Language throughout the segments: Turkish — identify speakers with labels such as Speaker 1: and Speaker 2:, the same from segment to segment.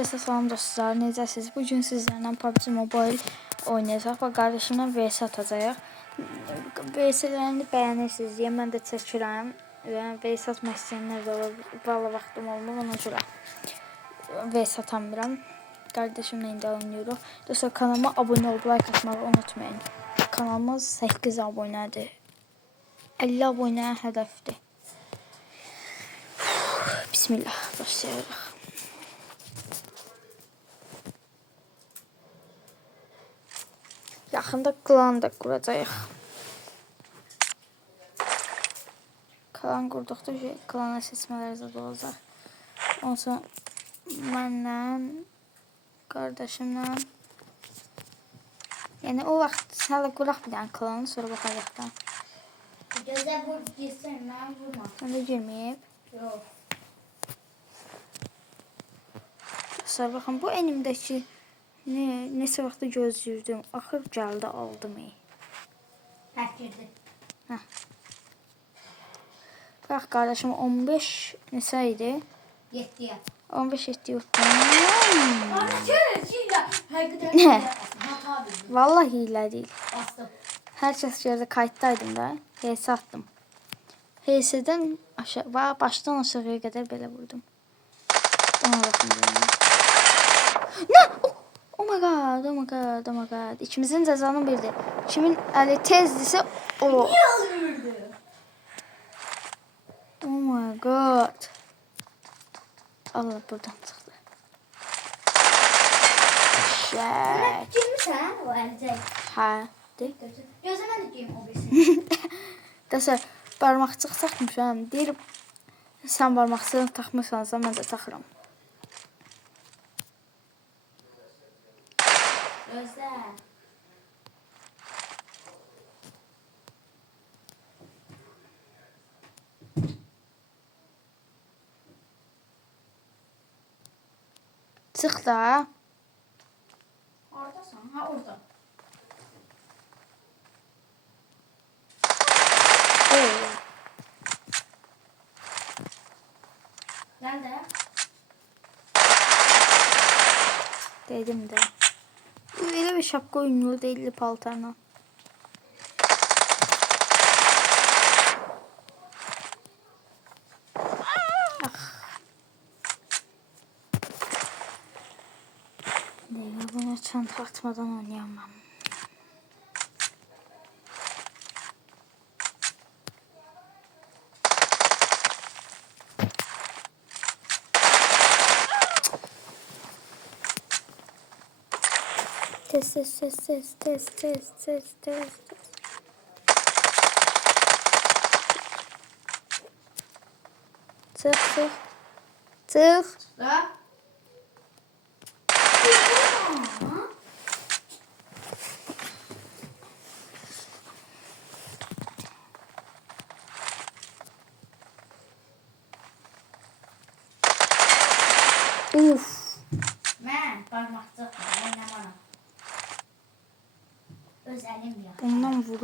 Speaker 1: Herkese salam dostlar. Necəsiniz? Bu gün sizlərlə PUBG Mobile oynayacaq və qardaşımla VS atacağıq. VS-lərini bəyənirsiniz deyə mən də çəkirəm və VS atmaq istəyənlər. Valla vaxtım olmur ona görə VS atamıram. Qardaşımla indi oynayırıq. Dostlar kanalıma abunə olub like atmağı unutmayın. Kanalımız 8 abunədir. 50 abunəyə hədəfdir. Bismillah başlayırıq. Yaxında klan da quracağıq. Klan qurduqda şey, klana seçmələr zad olacaq. Ondan sonra mənlə, qardaşımla Yəni o vaxt hələ quraq bir dənə klan, sonra baxarıq da.
Speaker 2: Gözde bu girsin ben vurma.
Speaker 1: Məndə girməyib.
Speaker 2: Yok.
Speaker 1: Sonra baxın bu enimdəki ne neçə vaxtı gözləyirdim. Axır gəldi aldım.
Speaker 2: Heh girdi.
Speaker 1: Bax qardaşım 15 neçə idi?
Speaker 2: Yetti ya.
Speaker 1: 15 etdi yutdum.
Speaker 2: Ana kör şeyle. Hakikaten hata bildim.
Speaker 1: Vallahi hiylə deyil.
Speaker 2: Bastım.
Speaker 1: Hər kəs kayıtdaydım da. HS atdım. HS-dən aşağı, başdan aşağıya qədər belə vurdum. Ona baxın. Nə? Oh! Oh my god, oh my god, oh my god. İkimizin cəzanı birdir. Kimin əli tezdirsə o.
Speaker 2: Niye öldürdü?
Speaker 1: Oh my god. Allah buradan çıxdı. Şək.
Speaker 2: Girmişsen o elde.
Speaker 1: Hə. De.
Speaker 2: Gözde ben de gireyim o birisi.
Speaker 1: Dəsə barmaqcıq taxmışam. Deyirəm sən barmaqcığını taxmısansa mən də taxıram.
Speaker 2: Gözde.
Speaker 1: Çıx da.
Speaker 2: Oradasın. Ha orada.
Speaker 1: Oo.
Speaker 2: Nerede?
Speaker 1: Dedim də ve şapka uyumlu değildi paltarına. Ah. Neyse bunu çanta atmadan oynayamam. Test test test test test test test test. Tık tık. Tık. Ha?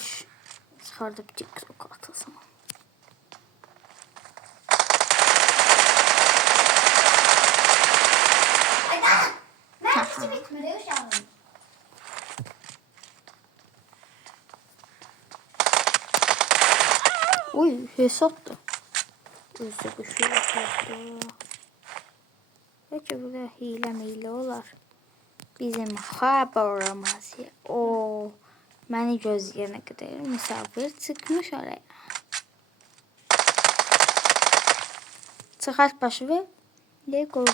Speaker 2: Hoş. Çıkardık çık o kartasını.
Speaker 1: Uy hesaptı. Özde bir şey hesaptı. Peki bu da hile mile olar. Bizim haberimiz. Oo. Ben de göz kadar misafir çıkmış oraya. Çıkart başı ve Lego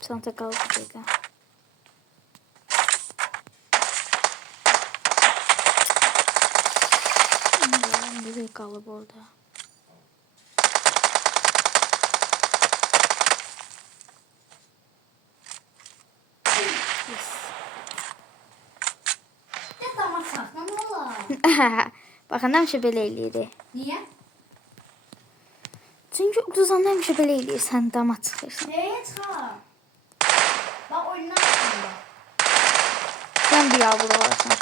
Speaker 1: Santa Claus'daydı. Buraya kalıp orada.
Speaker 2: Ama saklan ola.
Speaker 1: Bakandan şüpheli eləyir.
Speaker 2: Niyə?
Speaker 1: Çünki ucuzandan şüpheli eləyirsən, dama çıxırsan.
Speaker 2: Nəyə çıxar? Bax oyundan çıxır.
Speaker 1: Sən bir yavru olarsan.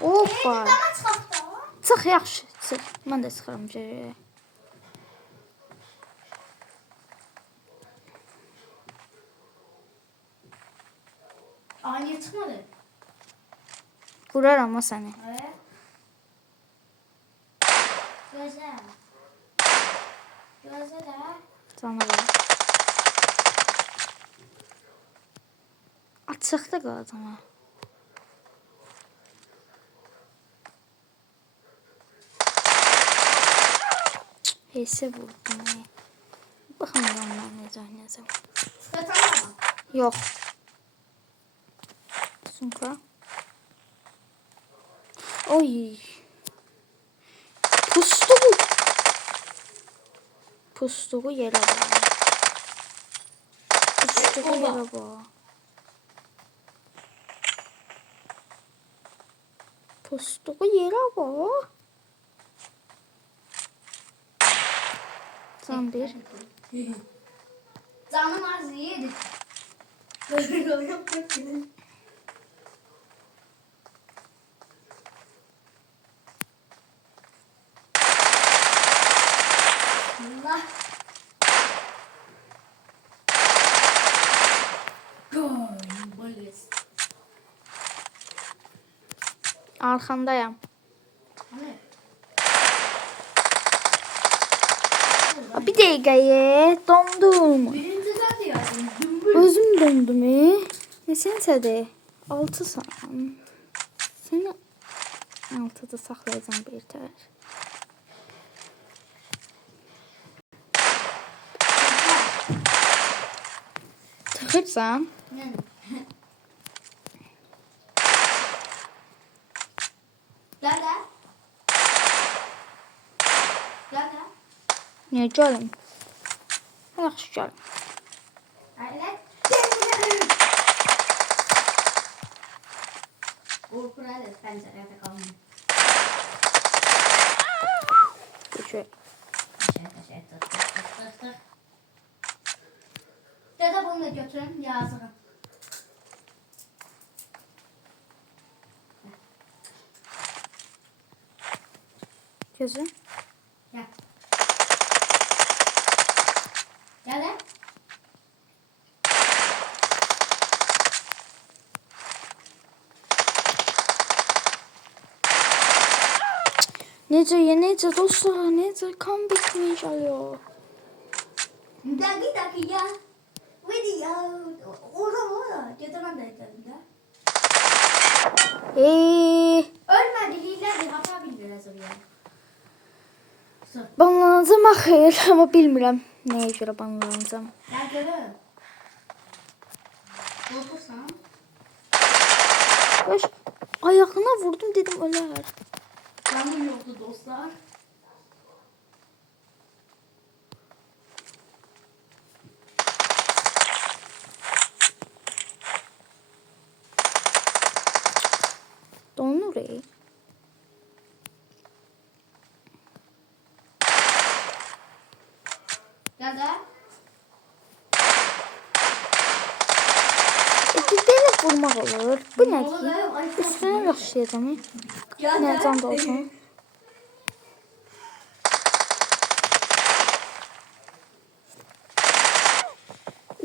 Speaker 1: Hoppa. Çıx yaxşı, çıx. Mən də çıxıram.
Speaker 2: Cəyə.
Speaker 1: Vuraram o səni.
Speaker 2: Evet. Gözle. Gözle de.
Speaker 1: Canavar. Açıqda qalacam ha. Heysə vurdum. ey. Baxın mən necə oynayacağam.
Speaker 2: Sıkıntı
Speaker 1: Yox. Sunka. Oy. Pustu bu. Pustuğu yerə bax. Pustuğu
Speaker 2: Oba.
Speaker 1: yerə bax. Pustuğu yerə bax. Can bir.
Speaker 2: Canım az yedi.
Speaker 1: Arxandayam.
Speaker 2: Hani?
Speaker 1: Bir dəqiqəyə dondum. Özüm döndüm. e. Neçənsə de? 6 san. Səni 6-da saxlayacağam bir tər. Tıxırsan? Yaxşı gəlim.
Speaker 2: Hayır. Uğur Kurales pencerede kalmıyor.
Speaker 1: Keçək.
Speaker 2: Taşır taşır tır tır tır tır tır. Dede bunu da götürün yazırım.
Speaker 1: Gözüm.
Speaker 2: Gel. Gel lan.
Speaker 1: Necə, ya necə dostlar, necə kan bitmiş ayo.
Speaker 2: Dagi dagi ya. Video. Ora ora. Götürmem de ya.
Speaker 1: Eee,
Speaker 2: Ölmedi
Speaker 1: banlanacam axır, amma bilmirəm nəyə görə banlanacam.
Speaker 2: Gel görüm. Korkursan.
Speaker 1: Baş ayağına vurdum dedim ölər.
Speaker 2: Canım yoktu dostlar.
Speaker 1: Donur ey. E, bir dənə vurmaq olur. Bu
Speaker 2: da, ay,
Speaker 1: Üstünə başlayacağım. Nə
Speaker 2: de.
Speaker 1: da olsun.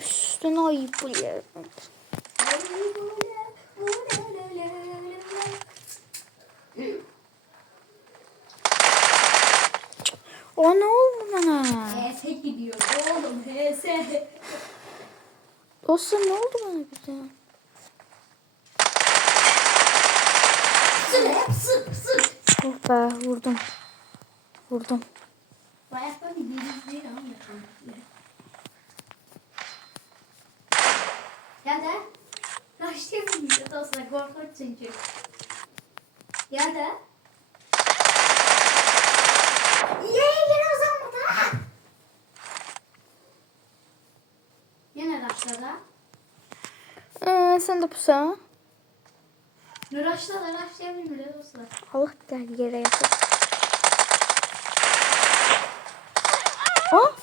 Speaker 1: Üstünə ay bu yer. Dostum nə oldu birdən?
Speaker 2: Sır hep sır sır.
Speaker 1: Oh be vurdum. Vurdum.
Speaker 2: Ayaklarını denizleyin ama yapalım. Gel de. Başlayamayacağız dostlar korkunç çünkü. Gel de.
Speaker 1: yandı pusa.
Speaker 2: Nuraş'la Nuraş'layabilir Nuraş'la.
Speaker 1: Allah der yere yapar. Oh.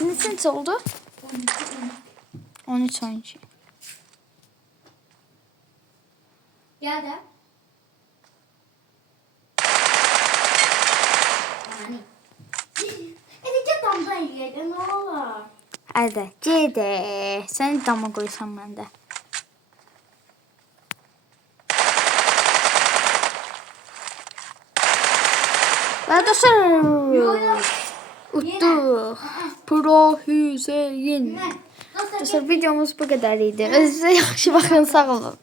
Speaker 1: Ne sent oldu? 13 12.
Speaker 2: Ya da
Speaker 1: Hadi, cede. Seni dama koysam ben de. Dostlar. Utduq. Pro Hüseyin. Dostlar videomuz bu qədər idi. Özünüzə yaxşı baxın, sağ olun.